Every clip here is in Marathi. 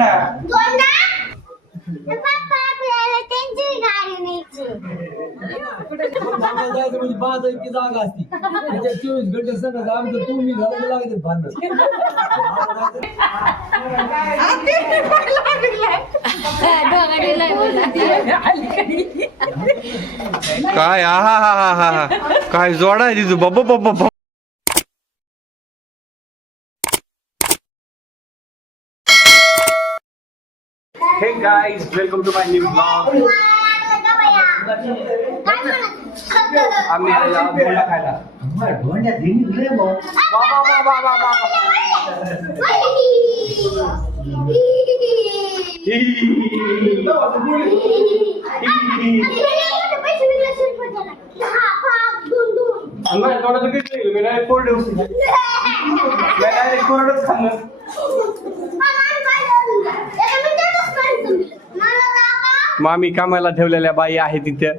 दोंडा जायचं म्हणजे 5 इतकी जागा असती त्याच्यात 24 घंटे सगळं आमचं तुम्ही घालायला लागते भांडण काय हा हा हा हा हा काय जोडा आहे तिथं बाबा बाबा. Hey guys, welcome to my new vlog. आम्ही आलेलो आहोत दोंडा खायला. मामी कामाला ठेवलेल्या बाई आहे तिथे.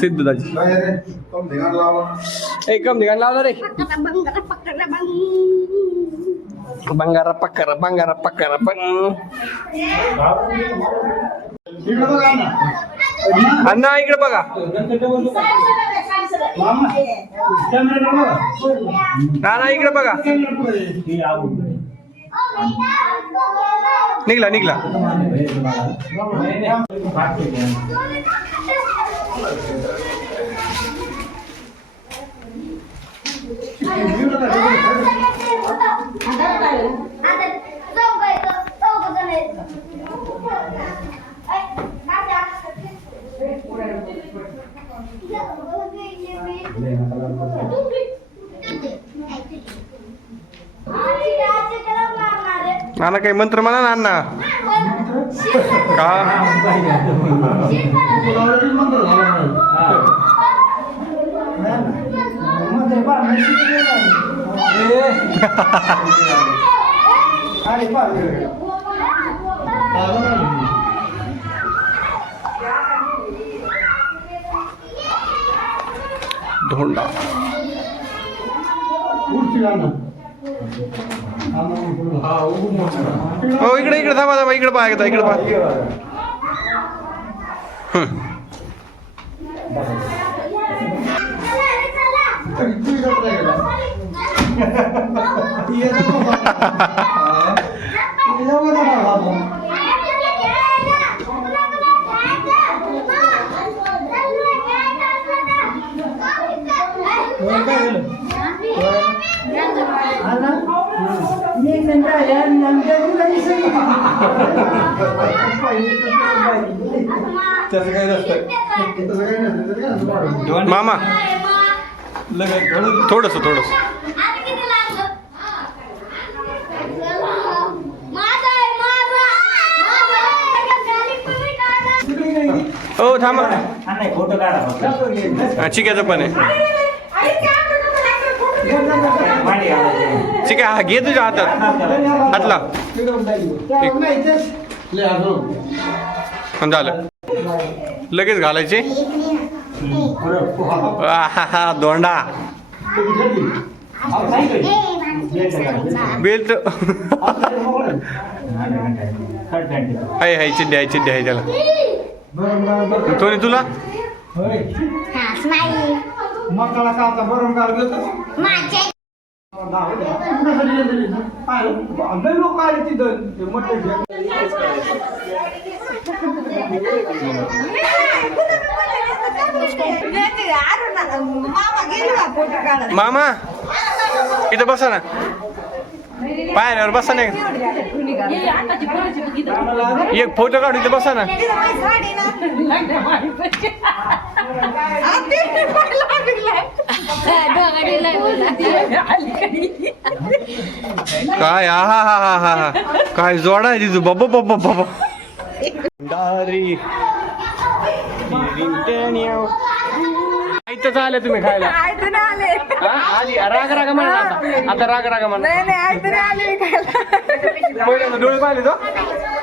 सिद्धू दाजी कम धिंगाण लावला रे. बंगारा पक्कारा पण अण्णा इकडे बघा. नाना इकडे बघा. निघला नाना काही मंत्र म्हणा ना अण्णा का धोंडा हो इकडे थांबा इकडे पहा इकडे पहा. मामा थोडस हो थांबा. चिक्याचं पण आहे. ठीक आहे हा घे तुझ्या हातात हातला झालं लगेच घालायचे. दोंडा बेल्ट हाय चिड्डी आहे त्याला थोडी तुला मामा इथं बसा ना पायऱ्यावर बसा ना एक फोटो काढू इथं बसा ना. काय हा हा हा हा हा काय जोडा आहे तिथं बाबा बाबा बाबा. इथंच आले तुम्ही खायला आधी राग म्हणा आता राग म्हणा. डोळे पाहिले तो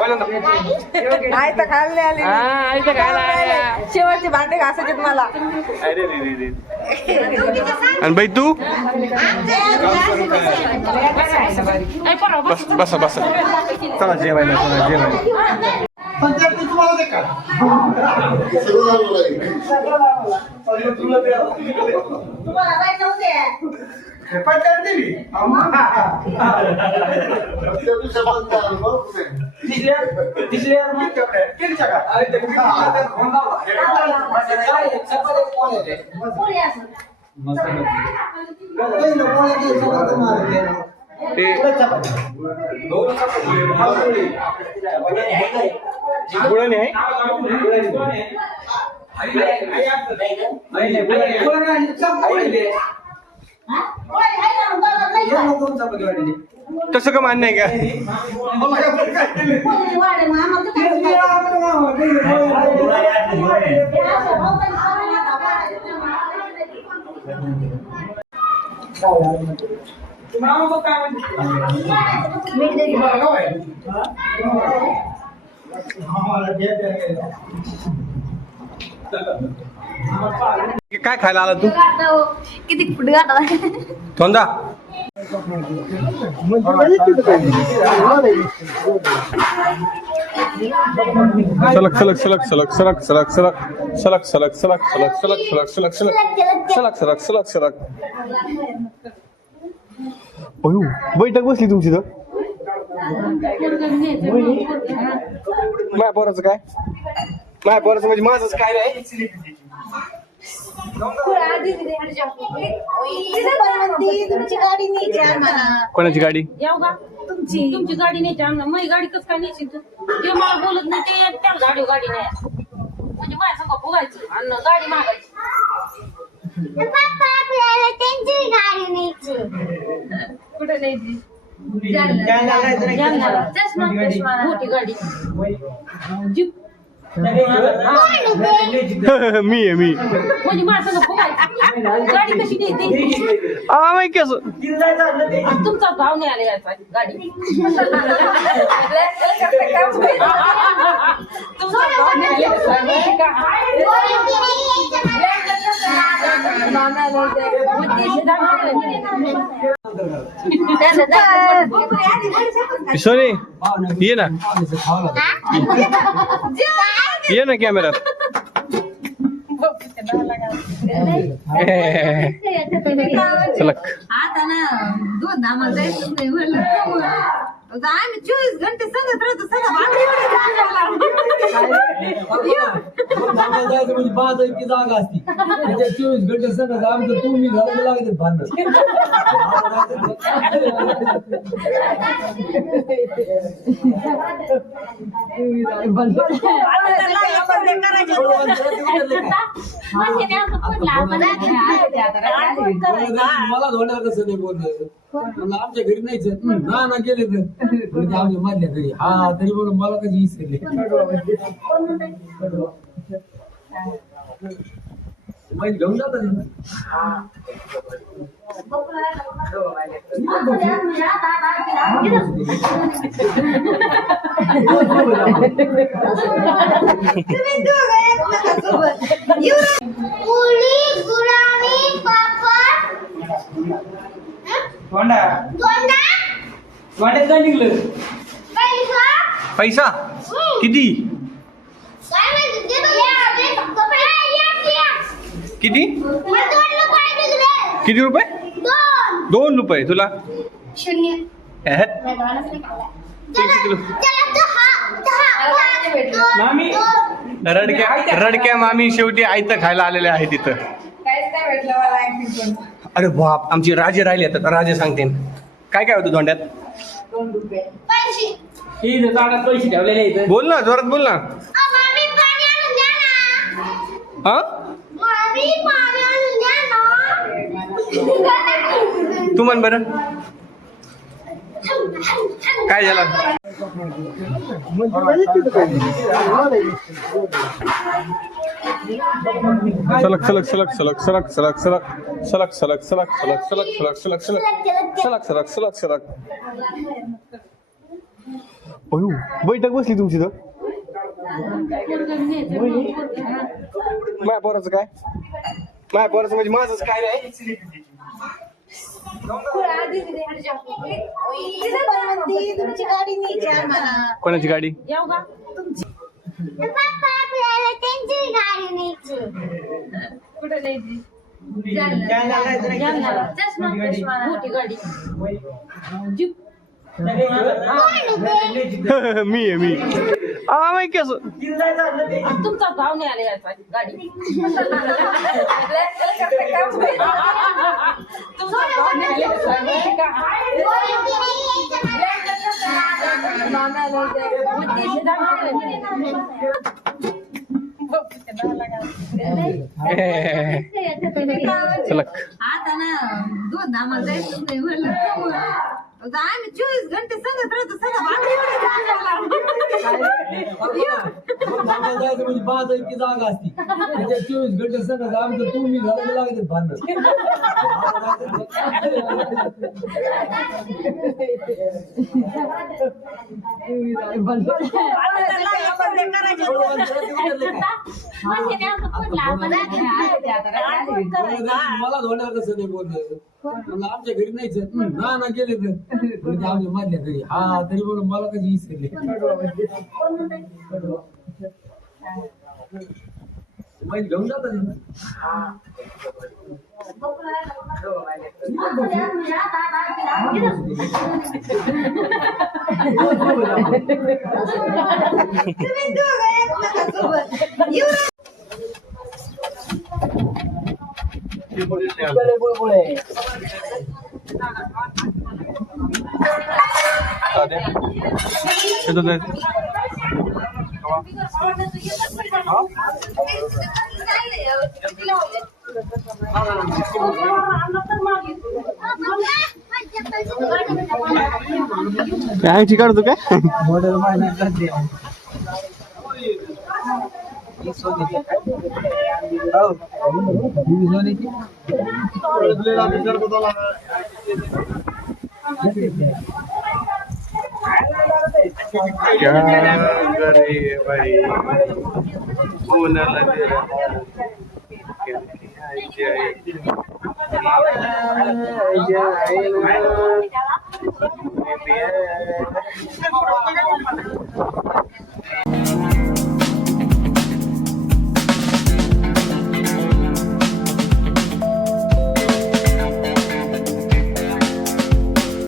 आई तर खायला आली शेवटचे भांडे घासायचे मला. आणि बाई तू बसा बसा चला जेवायला चला जेवायला. गुळणी आहे तसं का मान्य आहे का? काय खायला आला तू? किती फुट घातला धोंदा सलग सलग सलग सलग सलग सलग सलग सलग सलग सलग सलग सलग सलग सलग सलग सलग सलग सलग. अयो बैठक बसली तुमची तर. माझ्या पोराचं काय? माझ्या पोराचं म्हणजे माझंच काय नाही. तुमची गाडी न्यायची आम्हाला. कोणाची गाडी? तुमची गाडी न्यायची आम्हाला. माझी गाडी कसं काय न्यायची तू? जे मला बोलत नाही ते त्या गाडी नाही म्हणजे माझ्या संग फुगायचं आणि गाडी मागायची. त्यांची गाडी न्यायची. कुठे न्यायची? मोठी गाडी जीप. मी आहे मी. म्हणजे माझ्या संग फुगायची गाडी कशी न्यायची? कसं तुमचा भाव नाही आला याचा गाडी. तुमचा भाव नाही सोनी ये ना ये ना कॅमेरा. चला आता ना दोन आम्हाला जायचं नाही म्हणलं आम्ही 24 घंटे सगळं राहतो जायचं म्हणजे 5 इतकी जागा असती त्याच्या 24 घंटे सगळं आमचं तुम्ही घराला लागते भांडण. मला धोंड्या कसं नाही बोललं आमच्या घरी नाहीच ना ना गेले तर आमच्या मधल्या घरी हा तरी बघ मला कधी विसरले घेऊन जातात पैसा किती किती किती रुपये? 2 रुपये तुला रडक्या मामी शेवटी आयतं खायला आलेले आहे तिथं. अरे बाप आमची राजे राहिले आता राजे सांगते काय काय होतं धोंड्यात. 2 रुपये पैसे ठेवलेले बोल ना जोरात बोल ना. हा तू म्हण बरं काय झालं. सलग सलग सलग सलग सलग सलग सलग सलग सलग सलग सलग सलग सलग सलग सलग सलग सलग सलग सलग अयो, बैठक बसली तुमची तर माया पोराचं काय माया पोराचं म्हणजे माझंच काय नाही. तुमची गाडी न्यायची आम्हाला. कोणाची गाडी? येऊ का पप्पा आपल्याला त्यांची गाडी न्यायची. कुठे जायची चष्मा मोठी गाडी जीप मी आहे मी. माहिती कसं तुमचा भाव नाही आले याचा गाडी तुमचा भाव नाही चला आता ना दोन आम्हाला जायचं नाही म्हणलं आता आम्ही 24 घंटे सगळं राहतो सगळं आम्हाला जायचं म्हणजे 5 इतकी जागा असती त्याच्यात 24 घंटे सगळं आमचं तुम्ही घराला लागत भांडण. मला धोंड्यावर कसं नाही बोललं म्हणलं आमच्या घरी नाहीच ना गेले तर आमच्या मधल्या घरी हा तरी बोल मला कधी विसरले घेऊन जातात काय काढतो काय क्या करे भाई कोणाला दे